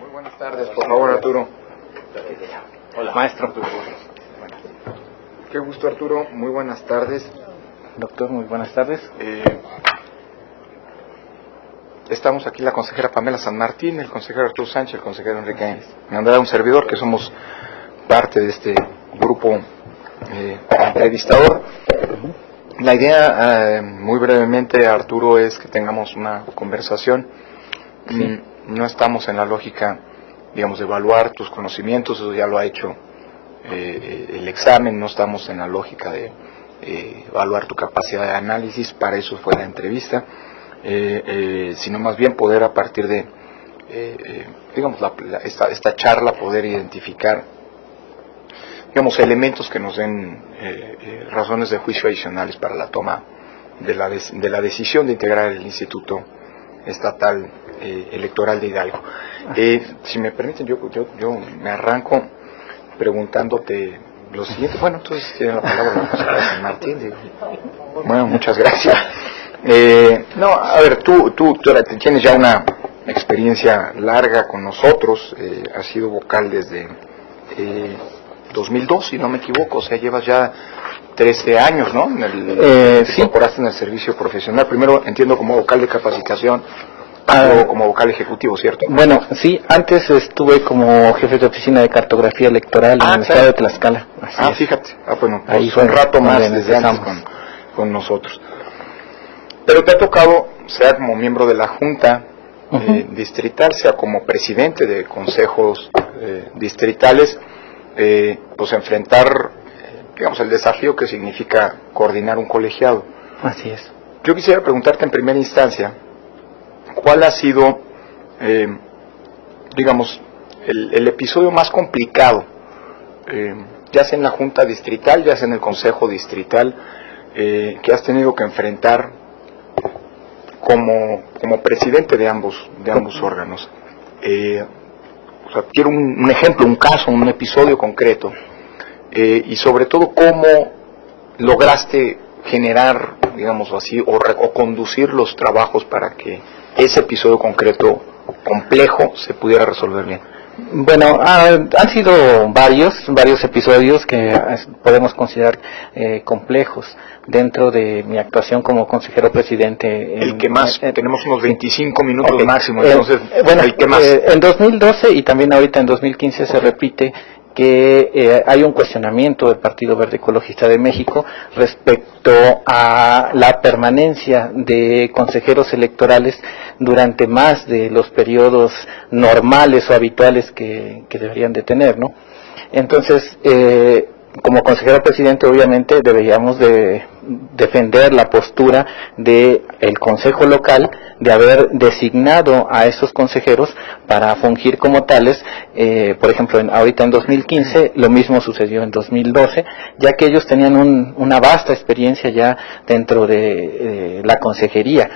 Muy buenas tardes, por favor, Arturo. Hola, maestro. Qué gusto, Arturo. Muy buenas tardes. Doctor, muy buenas tardes. Estamos aquí la consejera Pamela San Martín, el consejero Arturo Sánchez, el consejero Enrique Andrade, un servidor, que somos parte de este grupo entrevistador. La idea, muy brevemente, Arturo, es que tengamos una conversación. Sí. No estamos en la lógica, digamos, de evaluar tus conocimientos, eso ya lo ha hecho el examen. No estamos en la lógica de evaluar tu capacidad de análisis, para eso fue la entrevista, sino más bien poder, a partir de, digamos, esta charla, poder identificar, digamos, elementos que nos den razones de juicio adicionales para la toma de la decisión de integrar el Instituto Estatal Electoral de Hidalgo. Si me permiten, yo me arranco preguntándote lo siguiente. Bueno, entonces tiene la palabra la consejera San Martín. Bueno, muchas gracias. No, a ver, tú tienes ya una experiencia larga con nosotros, has sido vocal desde 2002, si no me equivoco, o sea, llevas ya 13 años, ¿no? Sí. Incorporaste en el servicio profesional, primero entiendo como vocal de capacitación, luego como vocal ejecutivo, ¿cierto? Bueno, sí, antes estuve como jefe de oficina de cartografía electoral en el estado de Tlaxcala. Fíjate, bueno, pues ahí fue un rato más desde antes con nosotros. Pero te ha tocado, sea como miembro de la Junta distrital, sea como presidente de consejos distritales, pues enfrentar, digamos, el desafío que significa coordinar un colegiado. Así es. Yo quisiera preguntarte en primera instancia, ¿cuál ha sido, digamos, el episodio más complicado, ya sea en la Junta distrital, ya sea en el Consejo distrital, que has tenido que enfrentar como presidente de ambos órganos? O sea, quiero un ejemplo, un caso, un episodio concreto, y sobre todo cómo lograste generar, digamos así, o conducir los trabajos para que ese episodio concreto, complejo, se pudiera resolver bien. Bueno, han sido varios episodios que podemos considerar complejos dentro de mi actuación como consejero presidente. El que más, tenemos unos 25 minutos máximo, entonces, bueno, el que más. En 2012 y también ahorita en 2015 se repite que hay un cuestionamiento del Partido Verde Ecologista de México respecto a la permanencia de consejeros electorales durante más de los periodos normales o habituales que deberían de tener, ¿no? Entonces, como consejero presidente, obviamente deberíamos de defender la postura del consejo local de haber designado a esos consejeros para fungir como tales. Por ejemplo, ahorita en 2015, lo mismo sucedió en 2012, ya que ellos tenían una vasta experiencia ya dentro de la consejería.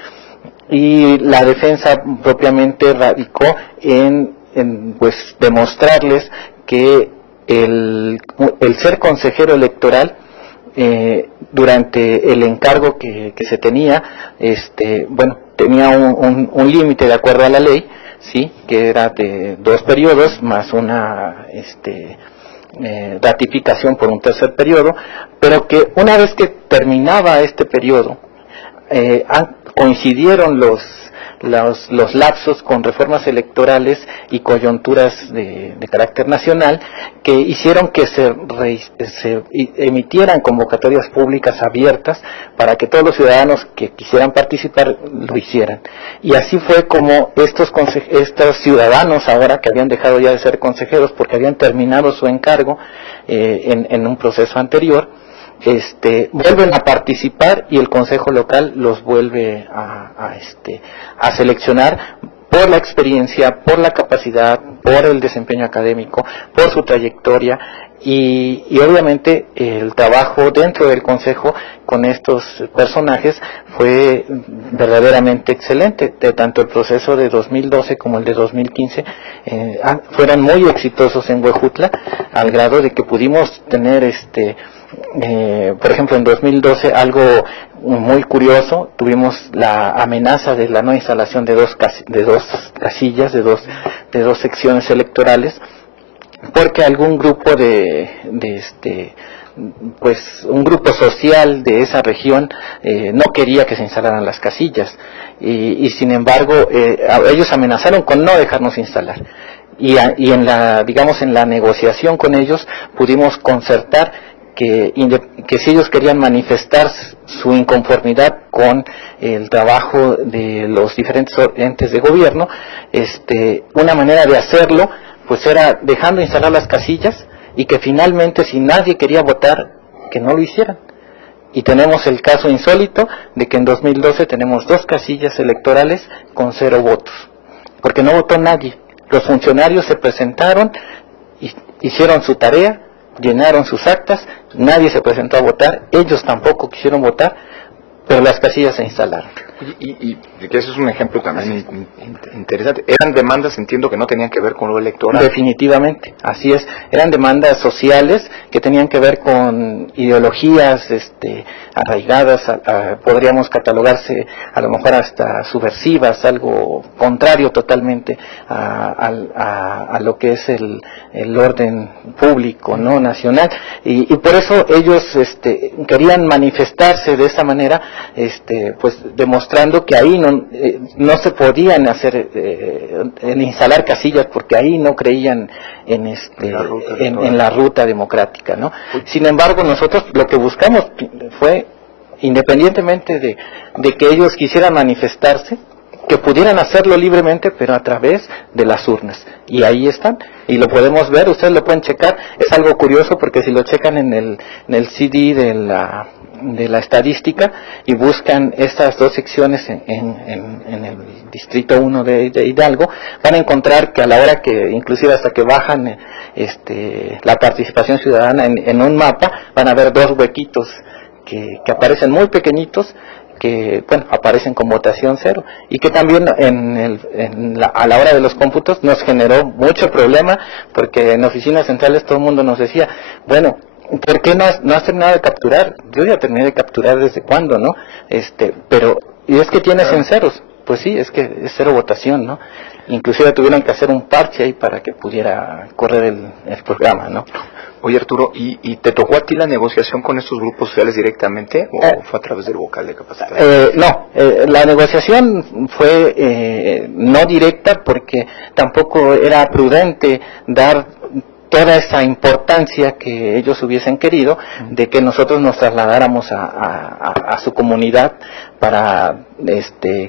Y la defensa propiamente radicó en pues demostrarles que el ser consejero electoral, durante el encargo que se tenía, bueno, tenía un límite de acuerdo a la ley, sí, que era de 2 periodos más una ratificación por un tercer periodo, pero que una vez que terminaba este periodo, coincidieron los lapsos con reformas electorales y coyunturas de carácter nacional que hicieron que se emitieran convocatorias públicas abiertas para que todos los ciudadanos que quisieran participar lo hicieran. Y así fue como estos ciudadanos, ahora que habían dejado ya de ser consejeros porque habían terminado su encargo en un proceso anterior, vuelven a participar y el consejo local los vuelve a seleccionar por la experiencia, por la capacidad, por el desempeño académico, por su trayectoria y obviamente el trabajo dentro del consejo con estos personajes fue verdaderamente excelente. Tanto el proceso de 2012 como el de 2015 fueron muy exitosos en Huejutla, al grado de que pudimos tener por ejemplo, en 2012, algo muy curioso, tuvimos la amenaza de la no instalación de dos casillas, de de 2 secciones electorales, porque algún grupo pues un grupo social de esa región no quería que se instalaran las casillas y sin embargo ellos amenazaron con no dejarnos instalar y en la negociación con ellos pudimos concertar que si ellos querían manifestar su inconformidad con el trabajo de los diferentes entes de gobierno, una manera de hacerlo pues era dejando instalar las casillas y que finalmente si nadie quería votar, que no lo hicieran. Y tenemos el caso insólito de que en 2012 tenemos 2 casillas electorales con 0 votos, porque no votó nadie. Los funcionarios se presentaron, hicieron su tarea, llenaron sus actas, nadie se presentó a votar, ellos tampoco quisieron votar, pero las casillas se instalaron. Y que eso es un ejemplo también interesante. Eran demandas, entiendo, que no tenían que ver con lo electoral. Definitivamente, así es. Eran demandas sociales que tenían que ver con ideologías arraigadas, podríamos catalogarse a lo mejor hasta subversivas, algo contrario totalmente a lo que es el orden público, ¿no?, nacional. Y por eso ellos querían manifestarse de esa manera, pues demostrando que ahí no se podían hacer en instalar casillas porque ahí no creían en la ruta democrática, ¿no? Sin embargo, nosotros lo que buscamos fue, independientemente de que ellos quisieran manifestarse, que pudieran hacerlo libremente, pero a través de las urnas. Y ahí están, y lo podemos ver, ustedes lo pueden checar. Es algo curioso porque si lo checan en el CD de la estadística y buscan estas 2 secciones en el distrito 1 de Hidalgo, van a encontrar que a la hora que, inclusive hasta que bajan la participación ciudadana en un mapa, van a ver 2 huequitos que aparecen muy pequeñitos, que aparecen con votación 0 y que también a la hora de los cómputos nos generó mucho problema, porque en oficinas centrales todo el mundo nos decía, bueno, ¿por qué no has terminado de capturar? Yo ya terminé de capturar desde cuándo, ¿no? Pero, y es que tienes en ceros. Pues sí, es que es 0 votación, ¿no? Inclusive tuvieron que hacer un parche ahí para que pudiera correr el programa, ¿no? Oye, Arturo, ¿y te tocó a ti la negociación con estos grupos sociales directamente o fue a través del vocal de capacitación? No, la negociación fue no directa porque tampoco era prudente dar toda esa importancia que ellos hubiesen querido de que nosotros nos trasladáramos a su comunidad para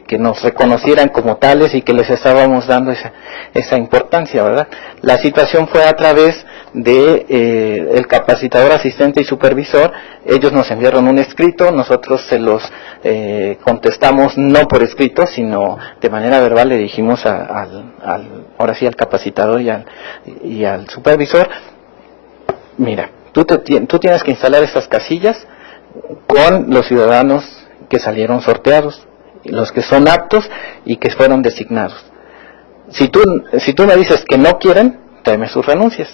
que nos reconocieran como tales y que les estábamos dando esa importancia, ¿verdad? La situación fue a través de el capacitador, asistente y supervisor. Ellos nos enviaron un escrito, nosotros se los contestamos no por escrito, sino de manera verbal. Le dijimos ahora sí al capacitador y al supervisor: mira, tú tienes que instalar estas casillas con los ciudadanos que salieron sorteados, los que son aptos y que fueron designados. Si tú me dices que no quieren, tráeme sus renuncias.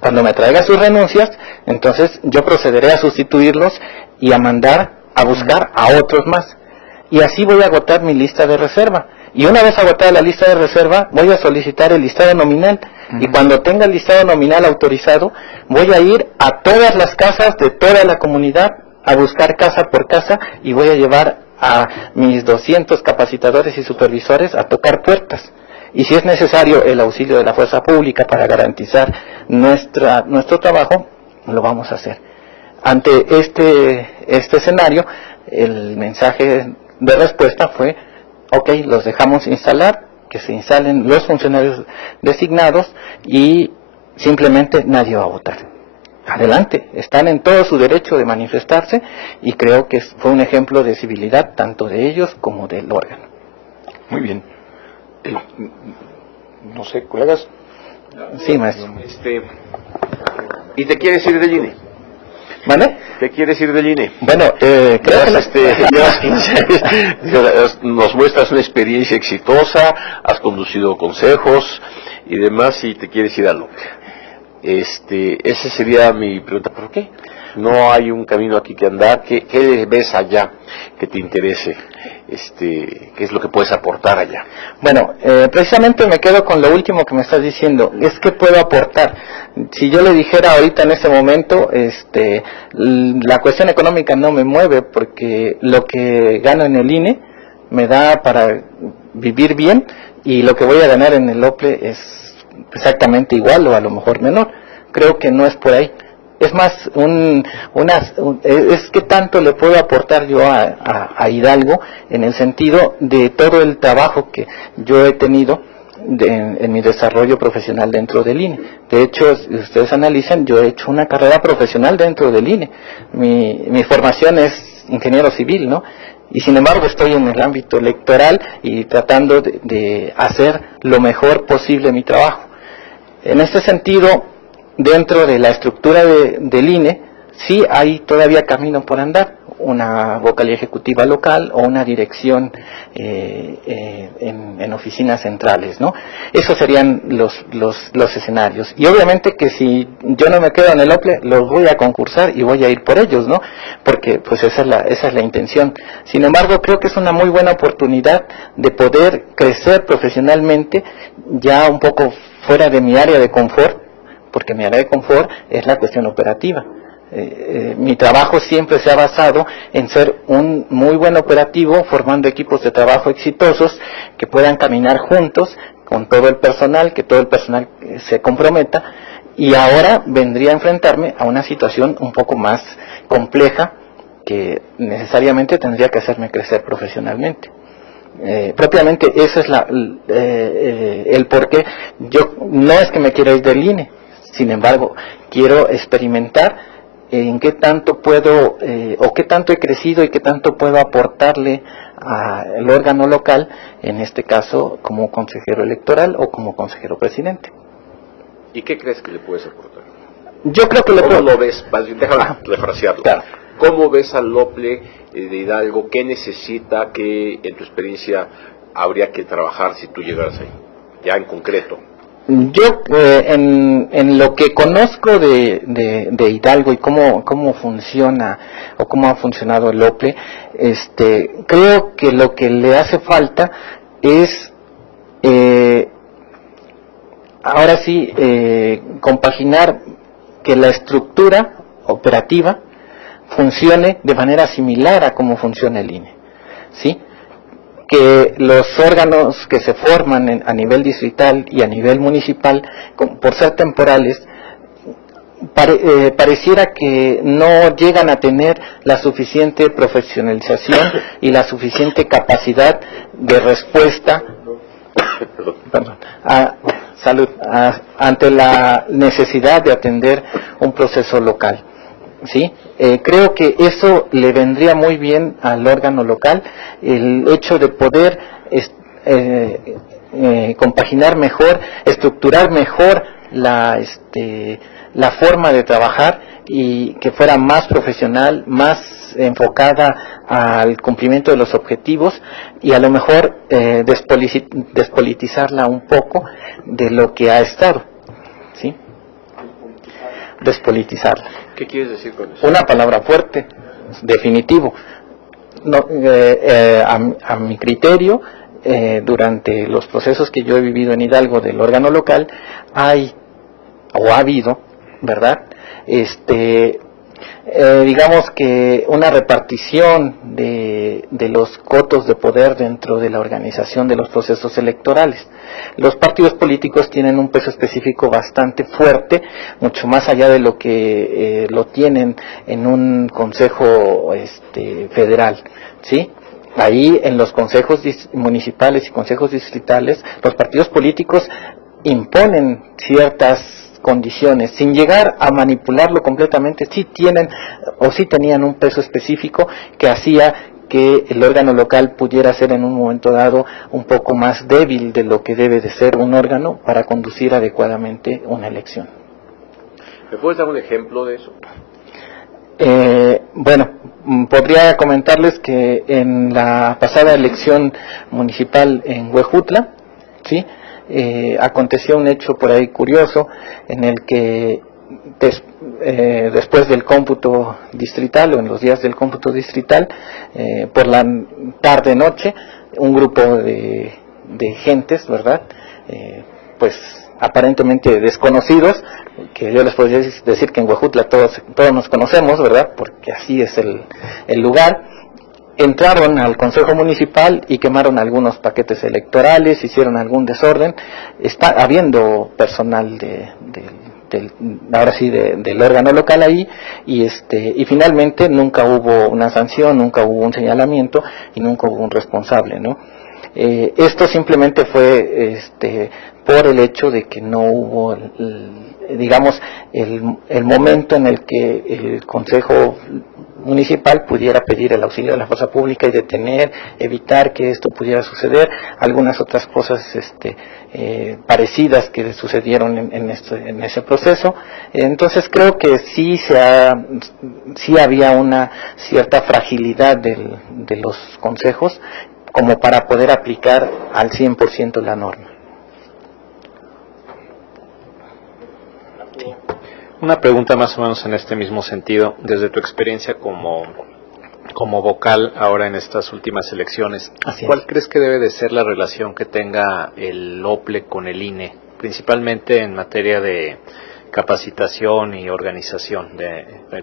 Cuando me traiga sus renuncias, entonces yo procederé a sustituirlos y a mandar a buscar a otros más. Y así voy a agotar mi lista de reserva. Y una vez agotada la lista de reserva, voy a solicitar el listado nominal. Y cuando tenga el listado nominal autorizado, voy a ir a todas las casas de toda la comunidad a buscar casa por casa y voy a llevar a mis 200 capacitadores y supervisores a tocar puertas. Y si es necesario el auxilio de la fuerza pública para garantizar nuestro trabajo, lo vamos a hacer. Ante este escenario, el mensaje de respuesta fue: ok, los dejamos instalar, que se instalen los funcionarios designados y simplemente nadie va a votar. Adelante, están en todo su derecho de manifestarse, y creo que fue un ejemplo de civilidad tanto de ellos como del órgano. Muy bien. No sé, colegas. Sí, maestro. ¿Y te quieres ir del INE? ¿Vale? ¿Te quieres ir del INE? Bueno, creo que llevas 15 años, nos muestras una experiencia exitosa, has conducido consejos y demás, y te quieres ir a lo. Esa sería mi pregunta. ¿Por qué? No hay un camino aquí que andar. ¿Qué ves allá que te interese? ¿Qué es lo que puedes aportar allá? Bueno, precisamente me quedo con lo último que me estás diciendo. Es que puedo aportar. Si yo le dijera ahorita en este momento, la cuestión económica no me mueve, porque lo que gano en el INE me da para vivir bien, y lo que voy a ganar en el OPLE es exactamente igual o a lo mejor menor. Creo que no es por ahí. Es más, es que tanto le puedo aportar yo a Hidalgo, en el sentido de todo el trabajo que yo he tenido en mi desarrollo profesional dentro del INE. De hecho, si ustedes analizan, yo he hecho una carrera profesional dentro del INE. Mi formación es ingeniero civil, ¿no? Y sin embargo estoy en el ámbito electoral y tratando de hacer lo mejor posible mi trabajo. En este sentido, dentro de la estructura del INE, sí hay todavía camino por andar, una vocalía ejecutiva local o una dirección en oficinas centrales, ¿no? Esos serían los escenarios. Y obviamente que si yo no me quedo en el OPLE, los voy a concursar y voy a ir por ellos, ¿no? Porque pues esa es la intención. Sin embargo, creo que es una muy buena oportunidad de poder crecer profesionalmente, ya un poco fuera de mi área de confort, porque mi área de confort es la cuestión operativa. Mi trabajo siempre se ha basado en ser un muy buen operativo, formando equipos de trabajo exitosos que puedan caminar juntos con todo el personal, que todo el personal se comprometa, y ahora vendría a enfrentarme a una situación un poco más compleja que necesariamente tendría que hacerme crecer profesionalmente. Propiamente eso es el porqué. Yo no es que me quiera ir del INE, sin embargo quiero experimentar en qué tanto puedo o qué tanto he crecido y qué tanto puedo aportarle al órgano local, en este caso como consejero electoral o como consejero presidente. ¿Y qué crees que le puedes aportar? Yo creo que ¿Cómo lo ves? Déjame refrasearlo. Claro. ¿Cómo ves al OPLE de Hidalgo? ¿Qué necesita? ¿Qué en tu experiencia habría que trabajar si tú llegaras ahí? Ya en concreto. Yo en lo que conozco de Hidalgo y cómo funciona o cómo ha funcionado el OPLE, creo que lo que le hace falta es ahora sí compaginar que la estructura operativa funcione de manera similar a cómo funciona el INE, ¿sí? Que los órganos que se forman a nivel distrital y a nivel municipal, por ser temporales, pareciera que no llegan a tener la suficiente profesionalización y la suficiente capacidad de respuesta ante la necesidad de atender un proceso local. ¿Sí? Creo que eso le vendría muy bien al órgano local, el hecho de poder compaginar mejor, estructurar mejor la forma de trabajar, y que fuera más profesional, más enfocada al cumplimiento de los objetivos, y a lo mejor despolitizarla un poco de lo que ha estado, ¿sí? Despolitizarla. ¿Qué quieres decir con eso? Una palabra fuerte, definitivo. No, a mi criterio, durante los procesos que yo he vivido en Hidalgo del órgano local, ha habido, ¿verdad? Digamos que una repartición de los cotos de poder dentro de la organización de los procesos electorales. Los partidos políticos tienen un peso específico bastante fuerte, mucho más allá de lo que lo tienen en un consejo federal, ¿sí? Ahí en los consejos municipales y consejos distritales, los partidos políticos imponen ciertas condiciones, sin llegar a manipularlo completamente. Sí tienen o sí tenían un peso específico que hacía que el órgano local pudiera ser en un momento dado un poco más débil de lo que debe de ser un órgano para conducir adecuadamente una elección. ¿Me puedes dar un ejemplo de eso? Bueno, podría comentarles que en la pasada elección municipal en Huejutla, ¿sí? Aconteció un hecho por ahí curioso, en el que después del cómputo distrital o en los días del cómputo distrital, por la tarde-noche, un grupo de gentes, ¿verdad? Pues aparentemente desconocidos, que yo les podría decir que en Huejutla todos nos conocemos, ¿verdad? Porque así es el lugar. Entraron al Consejo Municipal y quemaron algunos paquetes electorales, hicieron algún desorden. Está habiendo personal ahora sí del órgano local ahí, y finalmente nunca hubo una sanción, nunca hubo un señalamiento y nunca hubo un responsable, ¿no? Esto simplemente fue por el hecho de que no hubo digamos el momento en el que el Consejo Municipal pudiera pedir el auxilio de la fuerza pública y detener, evitar que esto pudiera suceder, algunas otras cosas parecidas que sucedieron en ese proceso. Entonces creo que sí había una cierta fragilidad de los consejos como para poder aplicar al 100% la norma. Sí. Una pregunta más o menos en este mismo sentido, desde tu experiencia como vocal ahora en estas últimas elecciones, ¿cuál crees que debe de ser la relación que tenga el OPLE con el INE, principalmente en materia de capacitación y organización?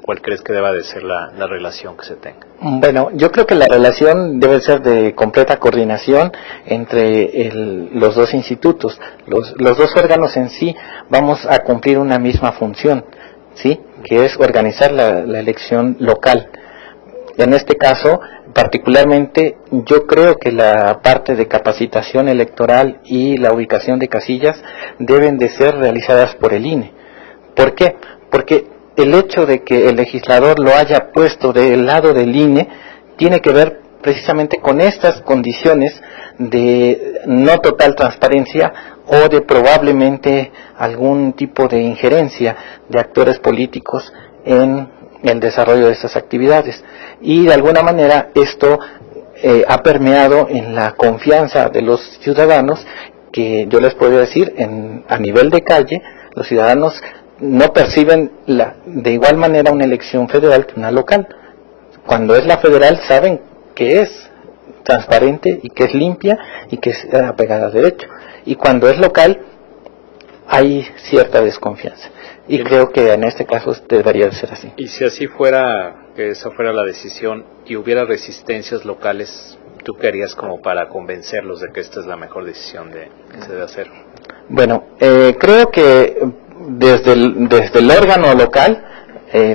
¿Cuál crees que deba de ser la relación que se tenga? Bueno, yo creo que la relación debe ser de completa coordinación entre los dos institutos. Los dos órganos en sí vamos a cumplir una misma función, ¿sí? Que es organizar la elección local. En este caso, particularmente, yo creo que la parte de capacitación electoral y la ubicación de casillas deben de ser realizadas por el INE. ¿Por qué? Porque el hecho de que el legislador lo haya puesto del lado del INE tiene que ver precisamente con estas condiciones de no total transparencia o de probablemente algún tipo de injerencia de actores políticos en el desarrollo de estas actividades. Y de alguna manera esto ha permeado en la confianza de los ciudadanos, que yo les puedo decir, a nivel de calle, los ciudadanos no perciben de igual manera una elección federal que una local. Cuando es la federal saben que es transparente y que es limpia y que es apegada a derecho. Y cuando es local hay cierta desconfianza. Y creo que en este caso debería de ser así. Y si así fuera, que esa fuera la decisión y hubiera resistencias locales, ¿tú qué harías como para convencerlos de que esta es la mejor decisión que se debe hacer? Bueno, creo que desde el órgano local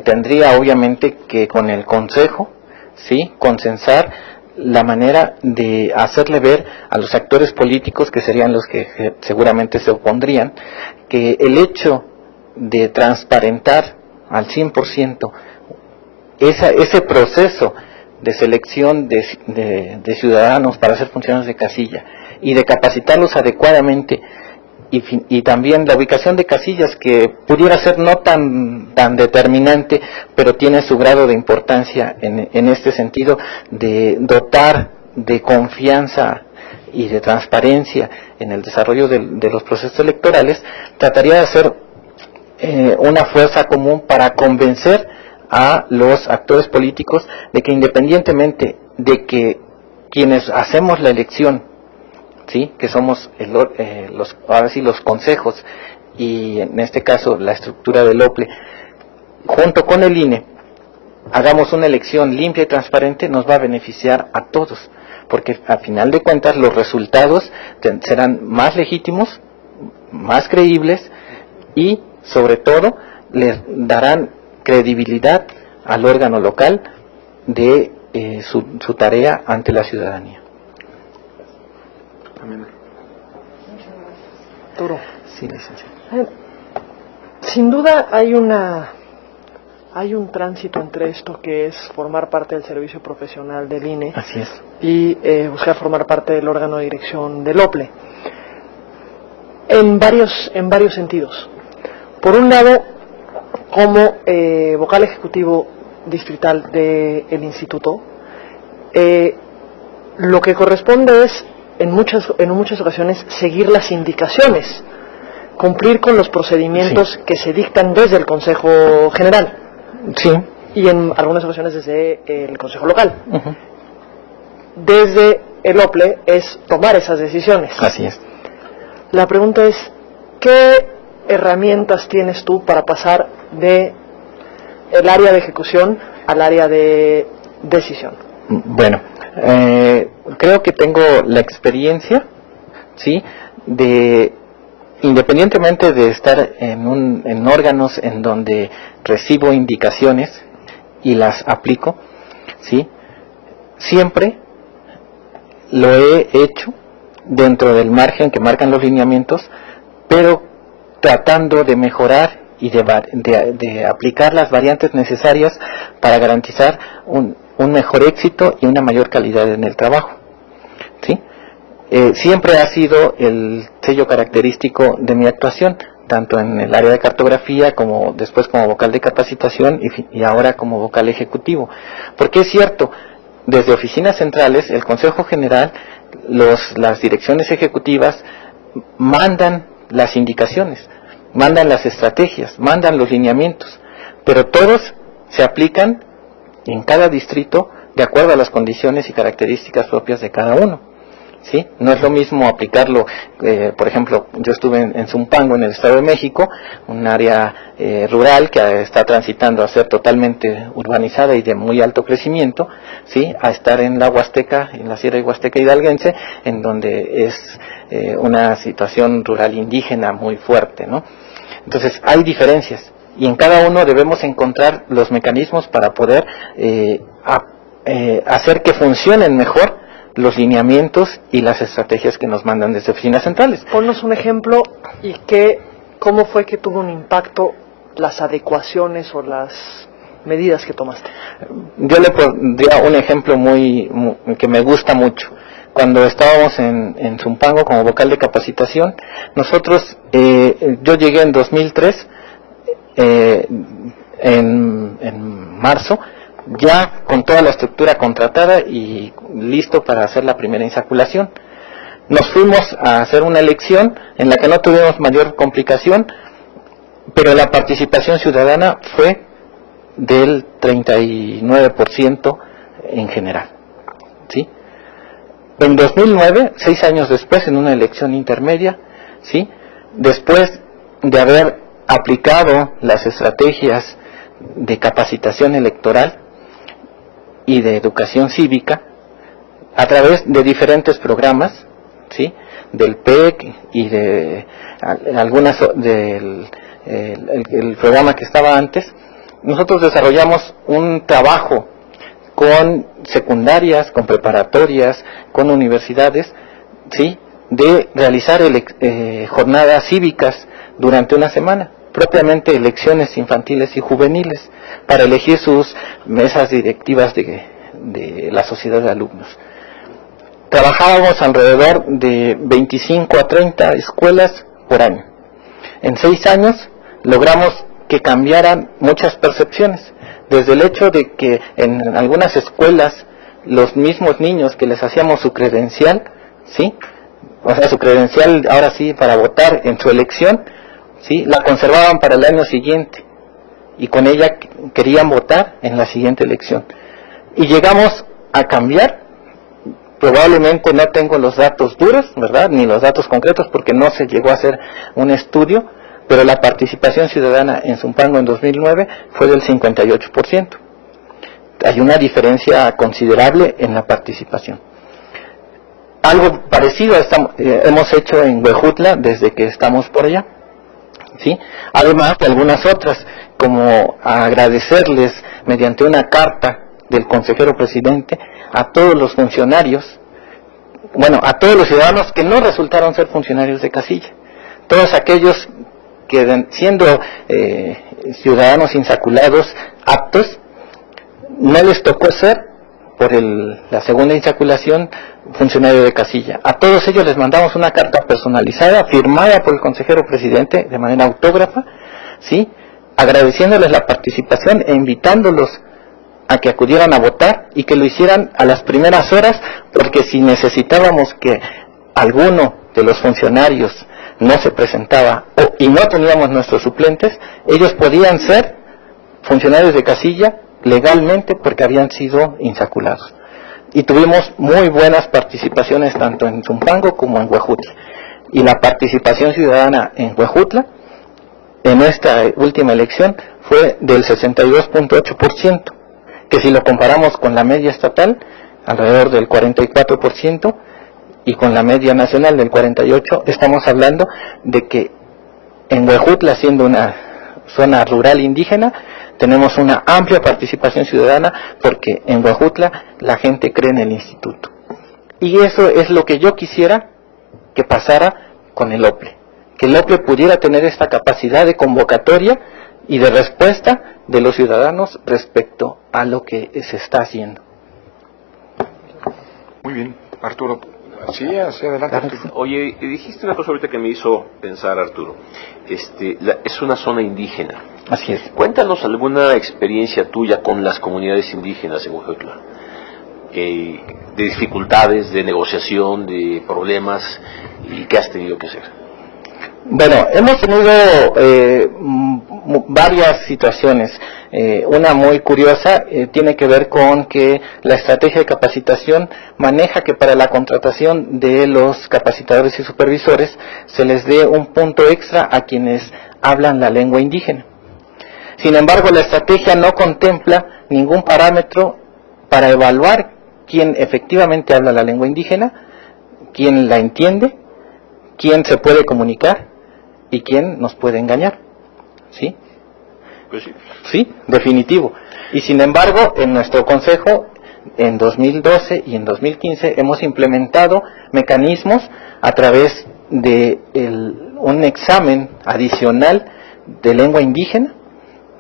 tendría obviamente que con el consejo, sí, consensar la manera de hacerle ver a los actores políticos, que serían los que seguramente se opondrían, que el hecho de transparentar al 100% ese proceso de selección de ciudadanos para hacer funciones de casilla y de capacitarlos adecuadamente, y también la ubicación de casillas, que pudiera ser no tan determinante, pero tiene su grado de importancia en este sentido, de dotar de confianza y de transparencia en el desarrollo de los procesos electorales. Trataría de hacer una fuerza común para convencer a los actores políticos de que, independientemente de que quienes hacemos la elección, sí, que somos los consejos, y en este caso la estructura del OPLE, junto con el INE, hagamos una elección limpia y transparente, nos va a beneficiar a todos, porque a final de cuentas los resultados serán más legítimos, más creíbles, y sobre todo les darán credibilidad al órgano local de su tarea ante la ciudadanía. Arturo. Sí, licenciado. Sin duda hay un tránsito entre esto que es formar parte del servicio profesional del INE. Así es. Y buscar formar parte del órgano de dirección del OPLE. En varios sentidos. Por un lado, como vocal ejecutivo distrital del instituto, lo que corresponde es en muchas ocasiones seguir las indicaciones cumplir con los procedimientos Sí. que se dictan desde el Consejo General Sí. y en algunas ocasiones desde el Consejo Local. Ujú. Desde el OPLE es tomar esas decisiones. Así es. La pregunta es, ¿qué herramientas tienes tú para pasar de el área de ejecución al área de decisión? Bueno, creo que tengo la experiencia, ¿sí?, de, independientemente de estar en órganos en donde recibo indicaciones y las aplico, ¿sí?, siempre lo he hecho dentro del margen que marcan los lineamientos, pero tratando de mejorar y de aplicar las variantes necesarias para garantizar un mejor éxito y una mayor calidad en el trabajo, ¿sí? Siempre ha sido el sello característico de mi actuación, tanto en el área de cartografía como después como vocal de capacitación y ahora como vocal ejecutivo. Porque es cierto, desde oficinas centrales, el Consejo General, las direcciones ejecutivas mandan las indicaciones, mandan las estrategias, mandan los lineamientos, pero todos se aplican en cada distrito de acuerdo a las condiciones y características propias de cada uno, ¿sí? No es lo mismo aplicarlo, por ejemplo, yo estuve en Zumpango, en el Estado de México, un área rural que está transitando a ser totalmente urbanizada y de muy alto crecimiento, ¿sí?, a estar en la Huasteca, en la Sierra Huasteca hidalguense, en donde es una situación rural indígena muy fuerte, ¿no? Entonces hay diferencias y en cada uno debemos encontrar los mecanismos para poder hacer que funcionen mejor los lineamientos y las estrategias que nos mandan desde oficinas centrales. Ponnos un ejemplo y cómo fue que tuvo un impacto las adecuaciones o las medidas que tomaste. Yo le pondría un ejemplo que me gusta mucho. Cuando estábamos en Zumpango como vocal de capacitación, nosotros, yo llegué en 2003, en marzo, ya con toda la estructura contratada y listo para hacer la primera insaculación. Nos fuimos a hacer una elección en la que no tuvimos mayor complicación, pero la participación ciudadana fue del 39% en general, ¿sí? En 2009, 6 años después, en una elección intermedia, ¿sí?, después de haber aplicado las estrategias de capacitación electoral y de educación cívica a través de diferentes programas, ¿sí?, del PEC y de algunas del el programa que estaba antes, nosotros desarrollamos un trabajo con secundarias, con preparatorias, con universidades, ¿sí?, de realizar jornadas cívicas durante una semana, propiamente elecciones infantiles y juveniles, para elegir sus mesas directivas de la sociedad de alumnos. Trabajábamos alrededor de 25 a 30 escuelas por año. En 6 años logramos que cambiaran muchas percepciones, desde el hecho de que en algunas escuelas los mismos niños que les hacíamos su credencial, ¿sí?, o sea, su credencial ahora sí para votar en su elección, ¿sí?, la conservaban para el año siguiente y con ella querían votar en la siguiente elección. Y llegamos a cambiar, probablemente no tengo los datos duros, ¿verdad?, ni los datos concretos porque no se llegó a hacer un estudio, pero la participación ciudadana en Zumpango en 2009 fue del 58%. Hay una diferencia considerable en la participación. Algo parecido hemos hecho en Huejutla desde que estamos por allá, ¿sí? Además de algunas otras, como agradecerles mediante una carta del consejero presidente a todos los funcionarios, bueno, a todos los ciudadanos que no resultaron ser funcionarios de casilla, todos aquellos que siendo ciudadanos insaculados aptos, no les tocó ser por la segunda insaculación funcionario de casilla. A todos ellos les mandamos una carta personalizada, firmada por el consejero presidente de manera autógrafa, ¿sí?, agradeciéndoles la participación e invitándolos a que acudieran a votar y que lo hicieran a las primeras horas, porque si necesitábamos que alguno de los funcionarios no se presentaba y no teníamos nuestros suplentes, ellos podían ser funcionarios de casilla legalmente porque habían sido insaculados. Y tuvimos muy buenas participaciones tanto en Zumpango como en Huejutla. Y la participación ciudadana en Huejutla, en esta última elección, fue del 62.8%, que si lo comparamos con la media estatal, alrededor del 44%, y con la media nacional del 48%, estamos hablando de que en Huejutla, siendo una zona rural indígena, tenemos una amplia participación ciudadana porque en Huejutla la gente cree en el instituto. Y eso es lo que yo quisiera que pasara con el OPLE, que el OPLE pudiera tener esta capacidad de convocatoria y de respuesta de los ciudadanos respecto a lo que se está haciendo. Muy bien, Arturo. Sí, hacia adelante. Oye, dijiste una cosa ahorita que me hizo pensar, Arturo. Es una zona indígena. Así es. Cuéntanos alguna experiencia tuya con las comunidades indígenas en Huejutla. De dificultades, de negociación, de problemas, y qué has tenido que hacer. Bueno, hemos tenido varias situaciones. Una muy curiosa tiene que ver con que la estrategia de capacitación maneja que para la contratación de los capacitadores y supervisores se les dé un punto extra a quienes hablan la lengua indígena. Sin embargo, la estrategia no contempla ningún parámetro para evaluar quién efectivamente habla la lengua indígena, quién la entiende, quién se puede comunicar y quién nos puede engañar. ¿Sí? Pues sí. Sí, definitivo. Y sin embargo, en nuestro consejo, en 2012 y en 2015, hemos implementado mecanismos a través de un examen adicional de lengua indígena,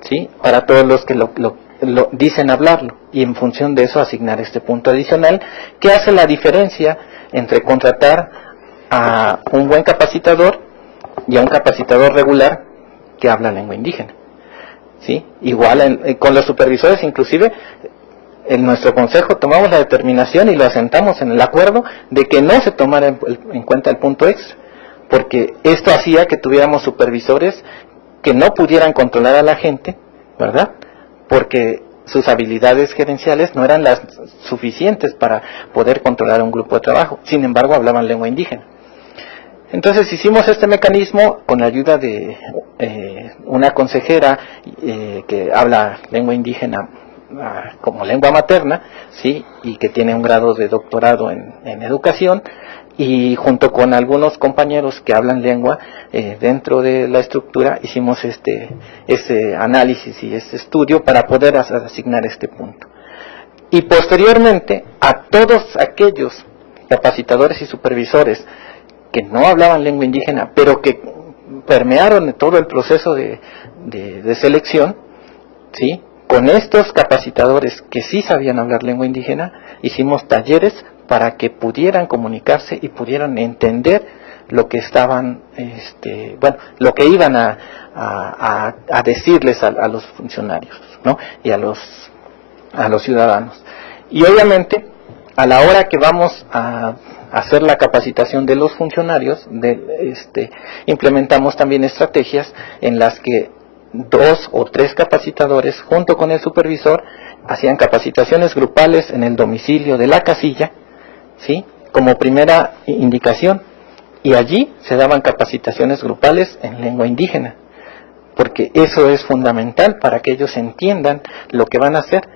¿sí?, para todos los que lo dicen hablarlo, y en función de eso asignar este punto adicional, que hace la diferencia entre contratar a un buen capacitador y a un capacitador regular que habla lengua indígena. ¿Sí? Igual con los supervisores, inclusive en nuestro consejo tomamos la determinación y lo asentamos en el acuerdo de que no se tomara en cuenta el punto extra, porque esto hacía que tuviéramos supervisores que no pudieran controlar a la gente, ¿verdad?, porque sus habilidades gerenciales no eran las suficientes para poder controlar un grupo de trabajo. Sin embargo, hablaban lengua indígena. Entonces hicimos este mecanismo con la ayuda de una consejera que habla lengua indígena como lengua materna, ¿sí?, y que tiene un grado de doctorado en educación, y junto con algunos compañeros que hablan lengua dentro de la estructura hicimos este análisis y este estudio para poder asignar este punto. Y posteriormente a todos aquellos capacitadores y supervisores que no hablaban lengua indígena, pero que permearon todo el proceso de selección, ¿sí?, con estos capacitadores que sí sabían hablar lengua indígena, hicimos talleres para que pudieran comunicarse y pudieran entender lo que estaban, lo que iban a decirles a los funcionarios, ¿no?, y a los ciudadanos. Y obviamente, a la hora que vamos a hacer la capacitación de los funcionarios, implementamos también estrategias en las que 2 o 3 capacitadores junto con el supervisor hacían capacitaciones grupales en el domicilio de la casilla, ¿sí?, como primera indicación, y allí se daban capacitaciones grupales en lengua indígena, porque eso es fundamental para que ellos entiendan lo que van a hacer,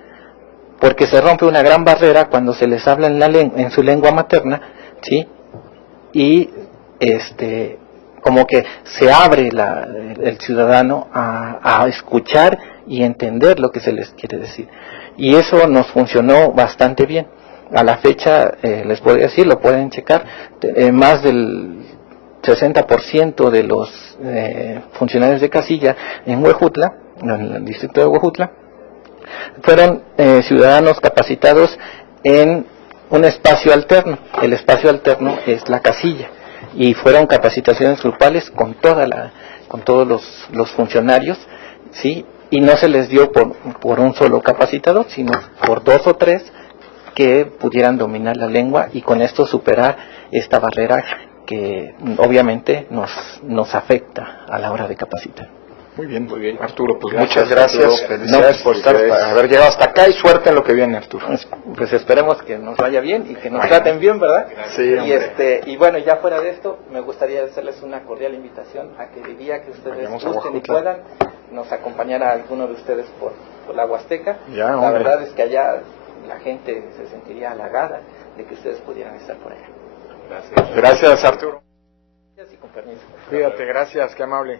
porque se rompe una gran barrera cuando se les habla en su lengua materna, ¿sí?, y como que se abre el ciudadano a escuchar y entender lo que se les quiere decir, y eso nos funcionó bastante bien. A la fecha, les podría decir, lo pueden checar, más del 60% de los funcionarios de casilla en Huejutla, en el distrito de Huejutla, fueron ciudadanos capacitados en un espacio alterno. El espacio alterno es la casilla, y fueron capacitaciones grupales con todos los funcionarios, ¿sí?, y no se les dio por un solo capacitador, sino por 2 o 3 que pudieran dominar la lengua y con esto superar esta barrera que obviamente nos afecta a la hora de capacitar. Muy bien, Muy bien. Arturo, pues Gracias, muchas gracias, Arturo. felicidades por haber llegado hasta acá y suerte en lo que viene, Arturo. Pues esperemos que nos vaya bien y que nos traten bien, ¿verdad? Sí, y bueno, ya fuera de esto, me gustaría hacerles una cordial invitación a que el día que ustedes Vayamos a gusten y Huajutla. puedan, nos acompañara alguno de ustedes por la Huasteca. Ya, la hombre. verdad es que allá la gente se sentiría halagada de que ustedes pudieran estar por allá. Gracias, Arturo. Gracias y con permiso. Cuídate, gracias, qué amable.